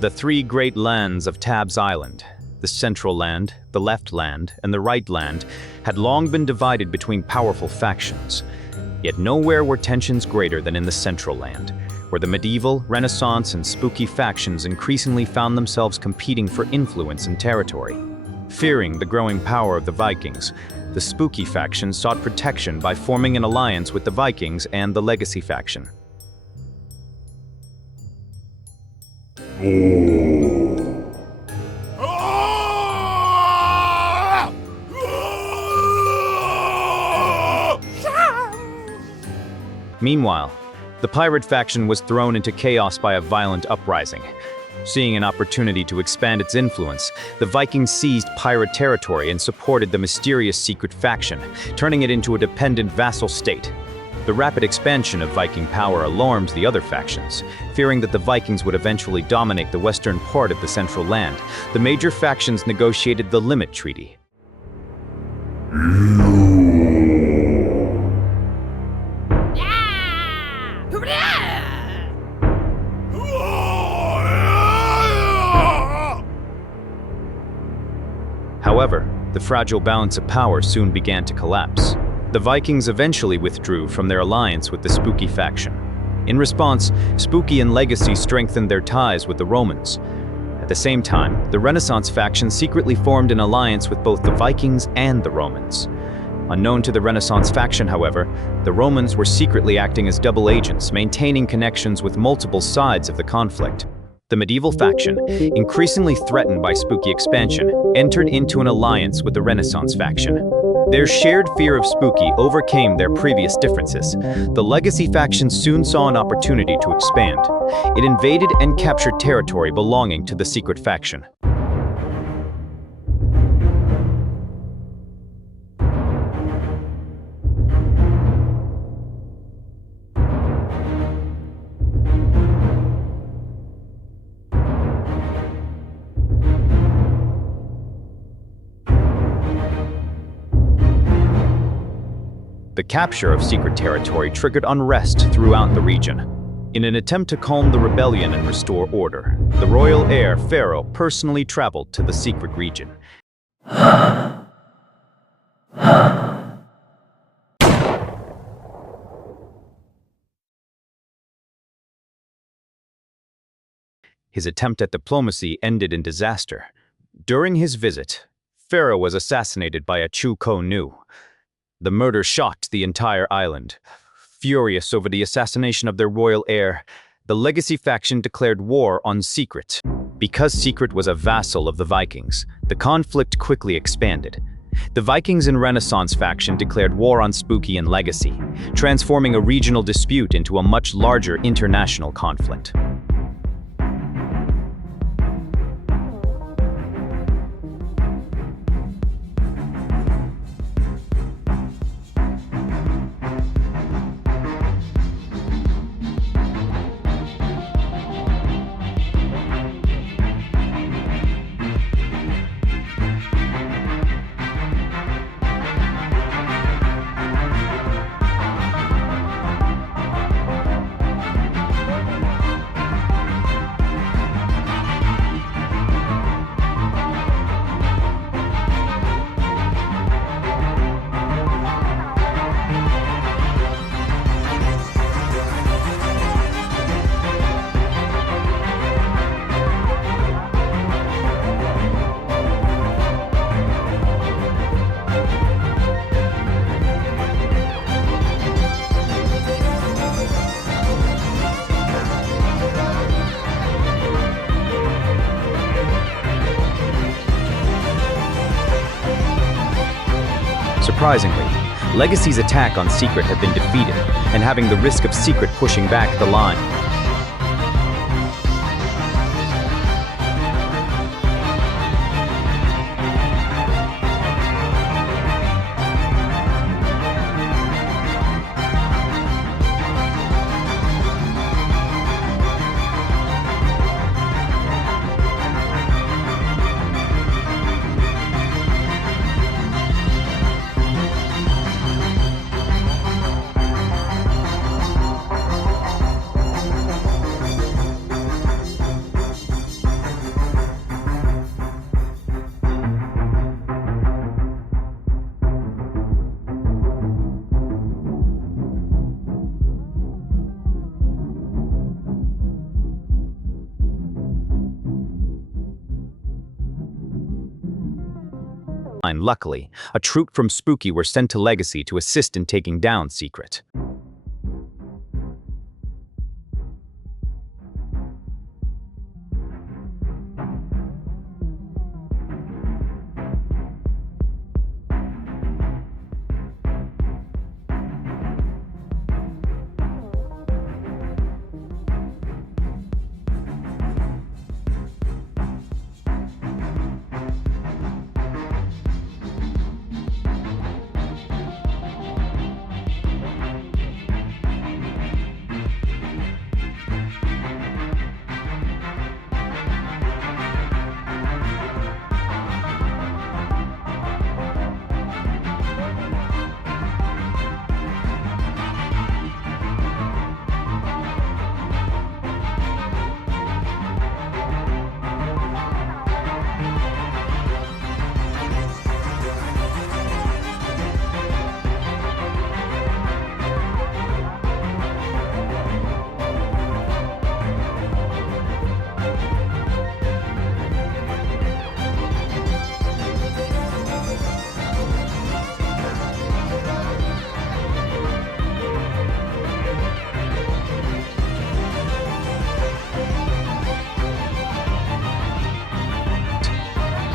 The three great lands of Tab's Island, the Central Land, the Left Land, and the Right Land, had long been divided between powerful factions. Yet nowhere were tensions greater than in the Central Land, where the medieval, Renaissance, and spooky factions increasingly found themselves competing for influence and territory. Fearing the growing power of the Vikings, the spooky faction sought protection by forming an alliance with the Vikings and the Legacy faction. Meanwhile, the pirate faction was thrown into chaos by a violent uprising. Seeing an opportunity to expand its influence, the Vikings seized pirate territory and supported the mysterious secret faction, turning it into a dependent vassal state. The rapid expansion of Viking power alarmed the other factions. Fearing that the Vikings would eventually dominate the western part of the Central Land, the major factions negotiated the Limit Treaty. However, the fragile balance of power soon began to collapse. The Vikings eventually withdrew from their alliance with the Spooky faction. In response, Spooky and Legacy strengthened their ties with the Romans. At the same time, the Renaissance faction secretly formed an alliance with both the Vikings and the Romans. Unknown to the Renaissance faction, however, the Romans were secretly acting as double agents, maintaining connections with multiple sides of the conflict. The medieval faction, increasingly threatened by spooky expansion, entered into an alliance with the Renaissance faction. Their shared fear of spooky overcame their previous differences. The Legacy faction soon saw an opportunity to expand. It invaded and captured territory belonging to the secret faction. The capture of secret territory triggered unrest throughout the region. In an attempt to calm the rebellion and restore order, the royal heir Pharaoh personally traveled to the secret region. His attempt at diplomacy ended in disaster. During his visit, Pharaoh was assassinated by a Chu-Ko-Nu. The murder shocked the entire island. Furious over the assassination of their royal heir, the Legacy faction declared war on Secret. Because Secret was a vassal of the Vikings, the conflict quickly expanded. The Vikings and Renaissance faction declared war on Spooky and Legacy, transforming a regional dispute into a much larger international conflict. Surprisingly, Legacy's attack on Secret had been defeated, and having the risk of Secret pushing back the line. Luckily, a troop from Spooky were sent to Legacy to assist in taking down Secret.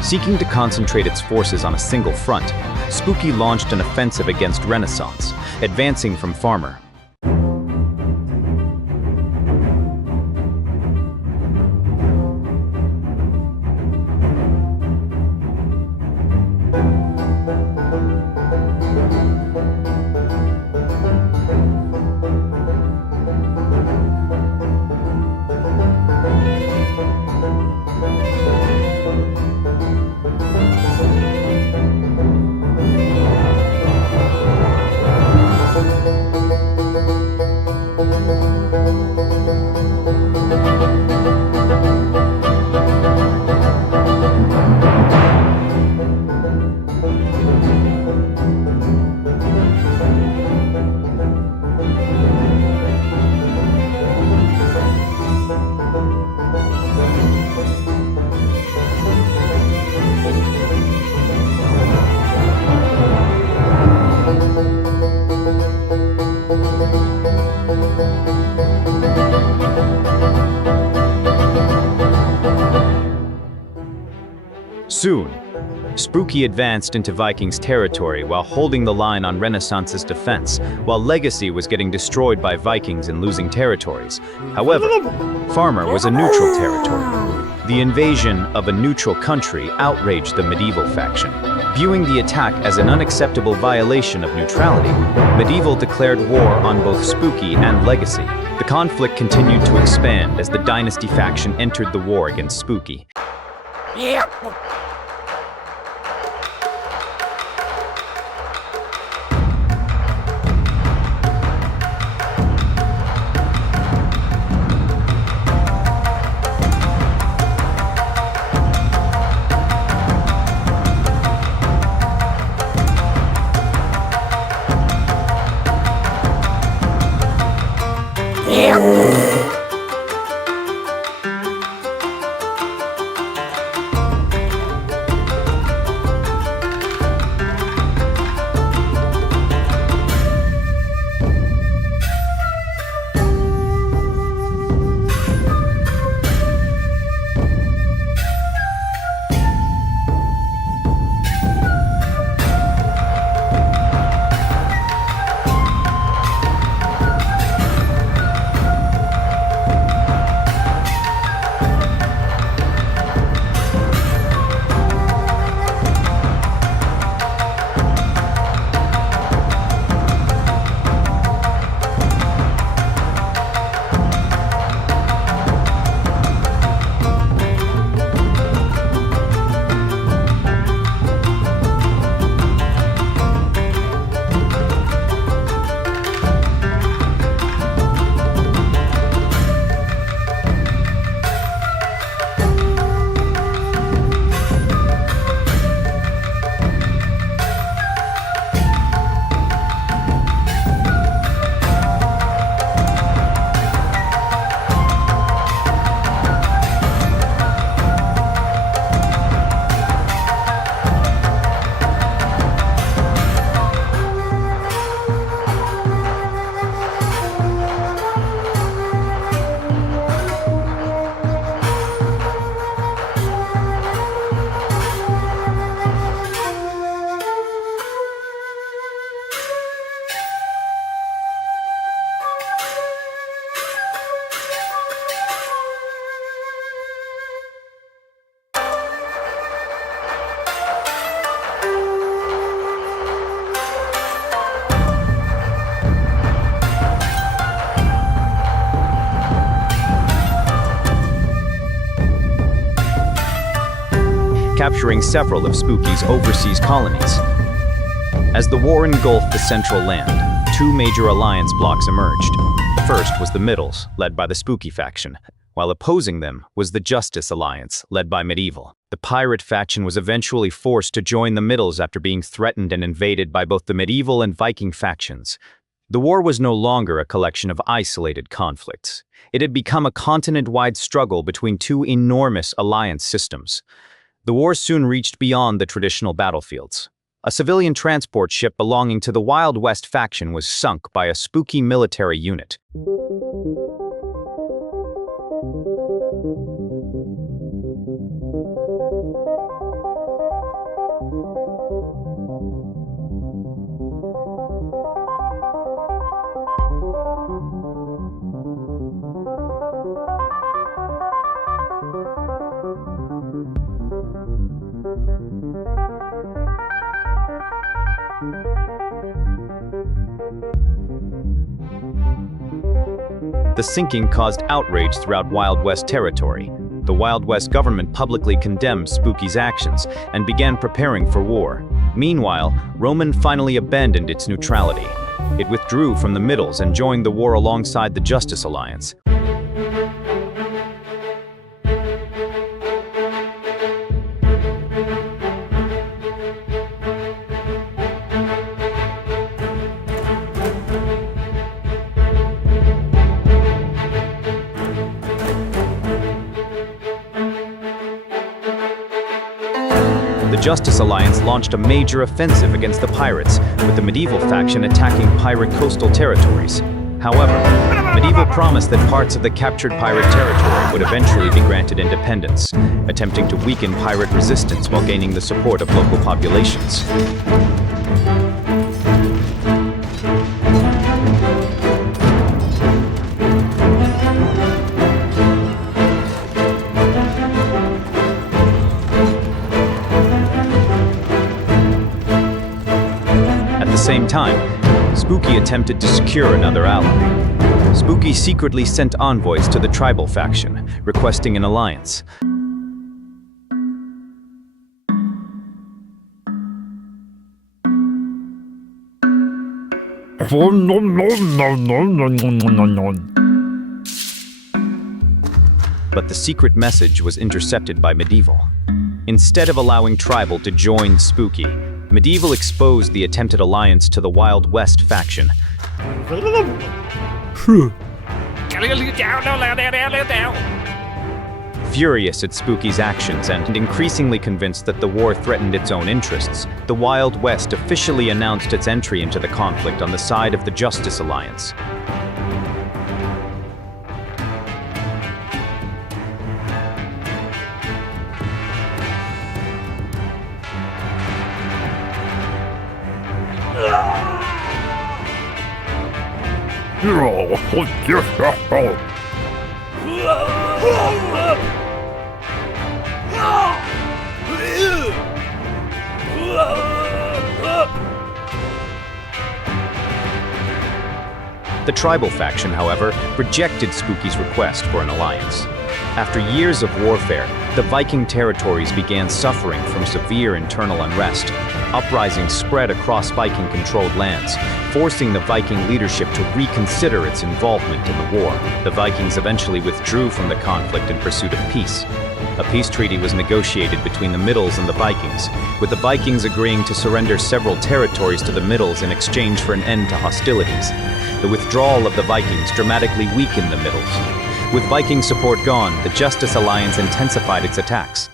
Seeking to concentrate its forces on a single front, Spooky launched an offensive against Renaissance, advancing from Farmer. Soon, Spooky advanced into Vikings' territory while holding the line on Renaissance's defense, while Legacy was getting destroyed by Vikings and losing territories. However, Farmer was a neutral territory. The invasion of a neutral country outraged the medieval faction. Viewing the attack as an unacceptable violation of neutrality, Medieval declared war on both Spooky and Legacy. The conflict continued to expand as the Dynasty faction entered the war against Spooky. capturing several of Spooky's overseas colonies. As the war engulfed the Central Land, two major alliance blocks emerged. First was the Middles, led by the Spooky faction, while opposing them was the Justice Alliance, led by Medieval. The pirate faction was eventually forced to join the Middles after being threatened and invaded by both the Medieval and Viking factions. The war was no longer a collection of isolated conflicts. It had become a continent-wide struggle between two enormous alliance systems. The war soon reached beyond the traditional battlefields. A civilian transport ship belonging to the Wild West faction was sunk by a Spooky military unit. The sinking caused outrage throughout Wild West territory. The Wild West government publicly condemned Spooky's actions and began preparing for war. Meanwhile, Roman finally abandoned its neutrality. It withdrew from the Middles and joined the war alongside the Justice Alliance. The Justice Alliance launched a major offensive against the pirates, with the Medieval faction attacking pirate coastal territories. However, Medieval promised that parts of the captured pirate territory would eventually be granted independence, attempting to weaken pirate resistance while gaining the support of local populations. At the same time, Spooky attempted to secure another ally. Spooky secretly sent envoys to the tribal faction, requesting an alliance. But the secret message was intercepted by Medieval. Instead of allowing Tribal to join Spooky, Medieval exposed the attempted alliance to the Wild West faction. Furious at Spooky's actions and increasingly convinced that the war threatened its own interests, the Wild West officially announced its entry into the conflict on the side of the Justice Alliance. The tribal faction, however, rejected Spooky's request for an alliance. After years of warfare, the Viking territories began suffering from severe internal unrest. Uprisings spread across Viking-controlled lands, forcing the Viking leadership to reconsider its involvement in the war. The Vikings eventually withdrew from the conflict in pursuit of peace. A peace treaty was negotiated between the Middles and the Vikings, with the Vikings agreeing to surrender several territories to the Middles in exchange for an end to hostilities. The withdrawal of the Vikings dramatically weakened the Middles. With Viking support gone, the Justice Alliance intensified its attacks.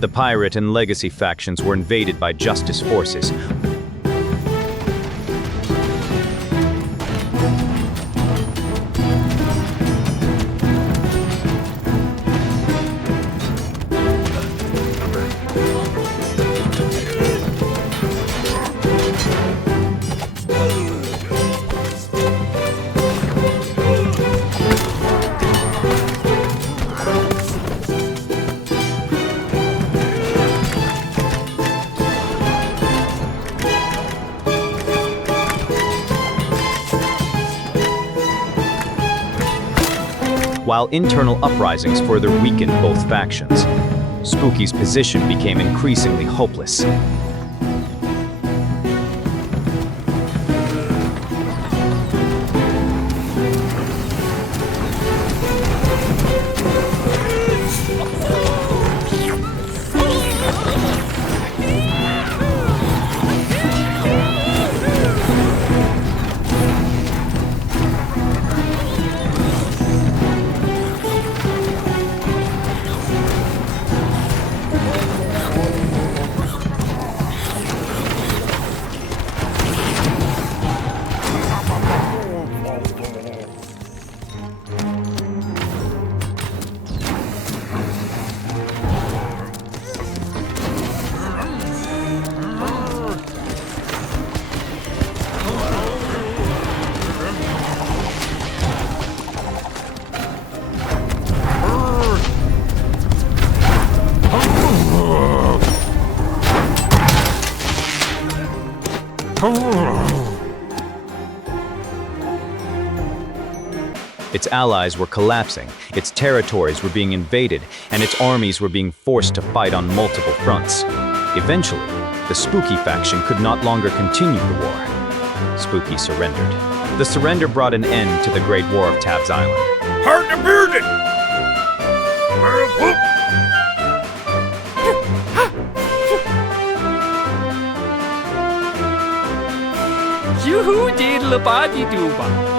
The pirate and legacy factions were invaded by justice forces. While internal uprisings further weakened both factions, Spooky's position became increasingly hopeless. Its allies were collapsing, its territories were being invaded, and its armies were being forced to fight on multiple fronts. Eventually, the Spooky faction could not longer continue the war. Spooky surrendered. The surrender brought an end to the Great War of Tab's Island. Hard to beard it! Yoo-hoo, diddle-a-body-doo-ba.